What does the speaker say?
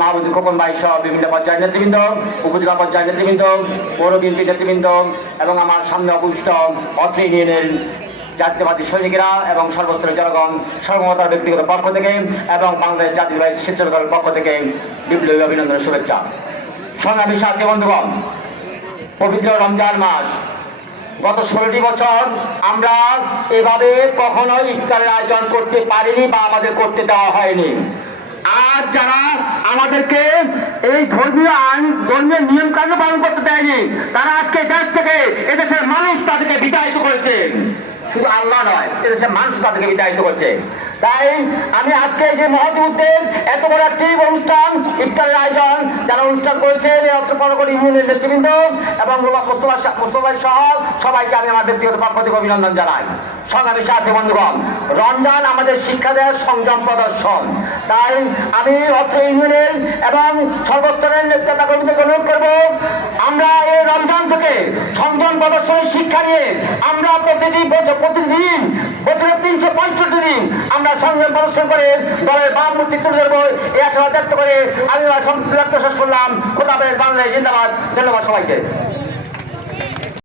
মাহবুব খোকন ভাই সহ বিভিন্ন পর্যায়ের নেতৃবৃন্দ, উপজেলা পর্যায়ের নেতৃবৃন্দ, পৌর বিএনপির নেতৃবৃন্দ এবং আমার সামনে উপবিষ্ট অত্র ইউনিয়নের জাতীয়বাদী সৈনিকেরা এবং সর্বস্তরের জনগণ, সর্বমতার ব্যক্তিগত পক্ষ থেকে এবং বাংলাদেশ জাতীয়বাদী স্বেচ্ছাসেবক দলের পক্ষ থেকে বিপ্লবী অভিনন্দন শুভেচ্ছা। সংগ্রামী সাথী বন্ধুগণ, পবিত্র রমজান মাস, গত 16টি বছর আমরা এভাবে কখনো ইফতারের আয়োজন করতে পারিনি বা আমাদের করতে দেওয়া হয়নি। আর যারা আমাদেরকে এই ধর্মীয় নিয়ম কানুন পালন করতে দেয়নি, তারা আজকে দেশ থেকে, এদেশের মানুষ তাদেরকে বিতাড়িত করেছে। শুধু আল্লাহ নয়, এদেশের মানুষ তাদেরকে বিতাড়িত করছে। তাই আমি আজকে যে মহৎ উদ্যোগ, এত বড় একটি অনুষ্ঠান, ইফতারের আয়োজন যারা অনুষ্ঠান করেছেন, এই অত্রপরগড় ইউনিয়নের নেতৃবৃন্দ এবং মুস্তফা সহ সবাইকে আমি আমার ব্যক্তিগত পক্ষ থেকে অভিনন্দন জানাই। সংগ্রামী সাথী বন্ধুগণ, রমজান আমাদের শিক্ষা দেয় সংযম প্রদর্শন। তাই আমি অত্র ইউনিয়নের এবং সর্বস্তরের নেতা কর্মীদের অনুরোধ করবো, আমরা এই রমজান থেকে সংযম প্রদর্শনের শিক্ষা নিয়ে আমরা প্রতিদিন বছরের 365 দিন আমরা সংযম প্রদর্শন করে দলের ভাবমূর্তি তুলে ধরবো, এই আশাবাদ ব্যক্ত করে আমি আমার সংক্ষিপ্ত শেষ করলাম। খোদা হাফেজ, বাংলাদেশ জিন্দাবাদ। ধন্যবাদ সবাইকে।